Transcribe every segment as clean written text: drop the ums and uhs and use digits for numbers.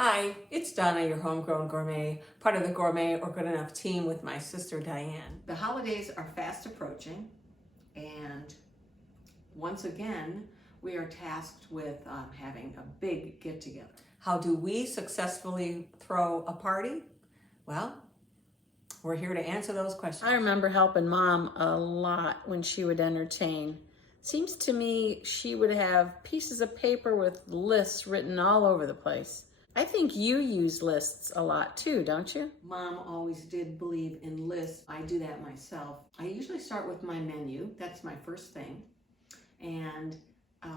Hi, it's Donna, your homegrown gourmet, part of the Gourmet or Good Enough team with my sister Diane. The holidays are fast approaching, and once again, we are tasked with having a big get together. How do we successfully throw a party? Well, we're here to answer those questions. I remember helping Mom a lot when she would entertain. Seems to me she would have pieces of paper with lists written all over the place. I think you use lists a lot too, don't you? Mom always did believe in lists. I do that myself. I usually start with my menu. That's my first thing. And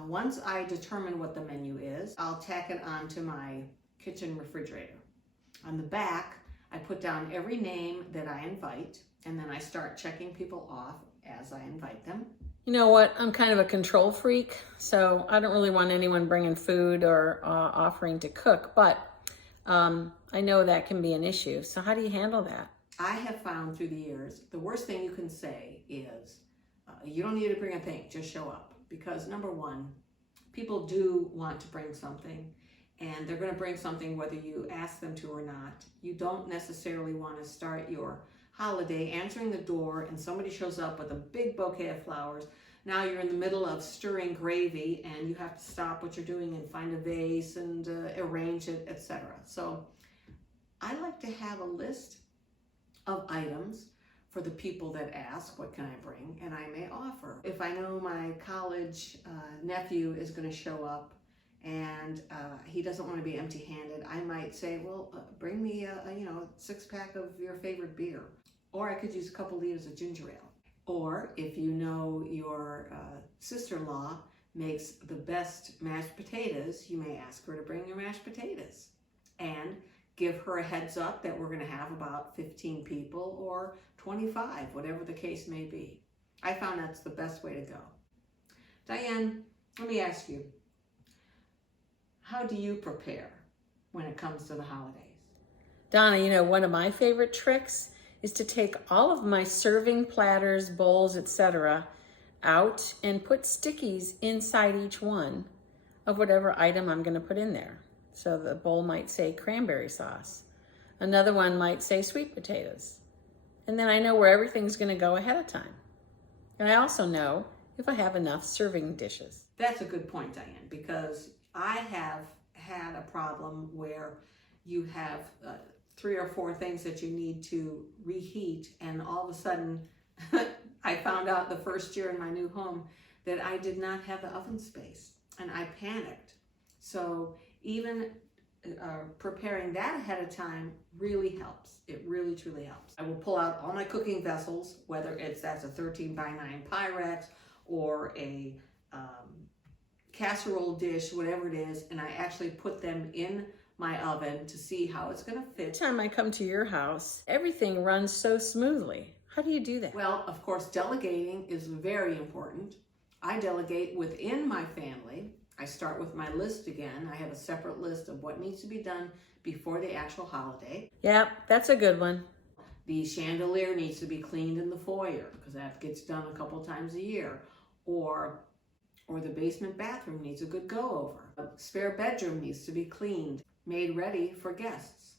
once I determine what the menu is, I'll tack it onto my kitchen refrigerator. On the back, I put down every name that I invite, and then I start checking people off as I invite them. You know what? I'm kind of a control freak, so I don't really want anyone bringing food or offering to cook, but I know that can be an issue. So how do you handle that? I have found through the years, the worst thing you can say is, you don't need to bring a thing, just show up. Because number one, people do want to bring something, and they're going to bring something whether you ask them to or not. You don't necessarily want to start your holiday answering the door and somebody shows up with a big bouquet of flowers. Now you're in the middle of stirring gravy and you have to stop what you're doing and find a vase and arrange it, etc. So I like to have a list of items for the people that ask, what can I bring? And I may offer. If I know my college nephew is going to show up and he doesn't want to be empty-handed, I might say, well, bring me a 6-pack of your favorite beer. Or I could use a couple liters of ginger ale. Or if you know your sister-in-law makes the best mashed potatoes, you may ask her to bring your mashed potatoes. And give her a heads up that we're going to have about 15 people or 25, whatever the case may be. I found that's the best way to go. Diane, let me ask you, how do you prepare when it comes to the holidays? Donna, one of my favorite tricks is to take all of my serving platters, bowls, etc. out and put stickies inside each one of whatever item I'm going to put in there. So the bowl might say cranberry sauce. Another one might say sweet potatoes. And then I know where everything's going to go ahead of time. And I also know if I have enough serving dishes. That's a good point, Diane, because I have had a problem where you have 3 or 4 things that you need to reheat, and all of a sudden I found out the first year in my new home that I did not have the oven space, and I panicked. So even preparing that ahead of time really helps. It really, truly helps. I will pull out all my cooking vessels, whether that's a 13x9 Pyrex or a casserole dish, whatever it is, and I actually put them in my oven to see how it's going to fit. Every time I come to your house, everything runs so smoothly. How do you do that? Well, of course, delegating is very important. I delegate within my family. I start with my list again. I have a separate list of what needs to be done before the actual holiday. Yeah, that's a good one. The chandelier needs to be cleaned in the foyer because that gets done a couple times a year. Or the basement bathroom needs a good go-over. A spare bedroom needs to be cleaned, made ready for guests.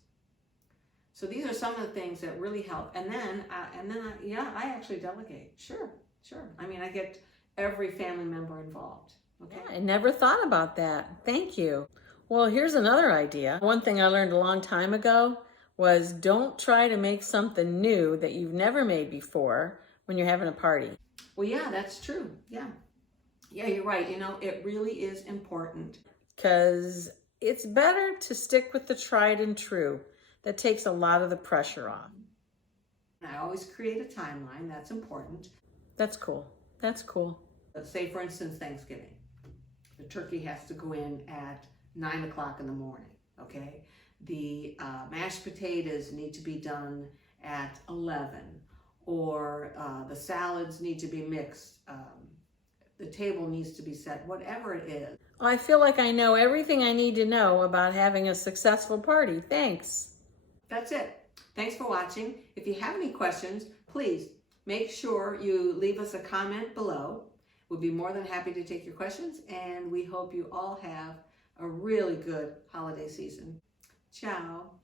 So these are some of the things that really help. And then I actually delegate. Sure. I mean, I get every family member involved. Okay. Yeah, I never thought about that. Thank you. Well, here's another idea. One thing I learned a long time ago was don't try to make something new that you've never made before when you're having a party. Well, yeah, that's true. Yeah, you're right. It really is important. Because it's better to stick with the tried and true. That takes a lot of the pressure off. I always create a timeline. That's important. That's cool. Say, for instance, Thanksgiving. The turkey has to go in at 9 o'clock in the morning, okay? The mashed potatoes need to be done at 11, or the salads need to be mixed. The table needs to be set, whatever it is. I feel like I know everything I need to know about having a successful party. Thanks. That's it. Thanks for watching. If you have any questions, please make sure you leave us a comment below. We'll be more than happy to take your questions, and we hope you all have a really good holiday season. Ciao.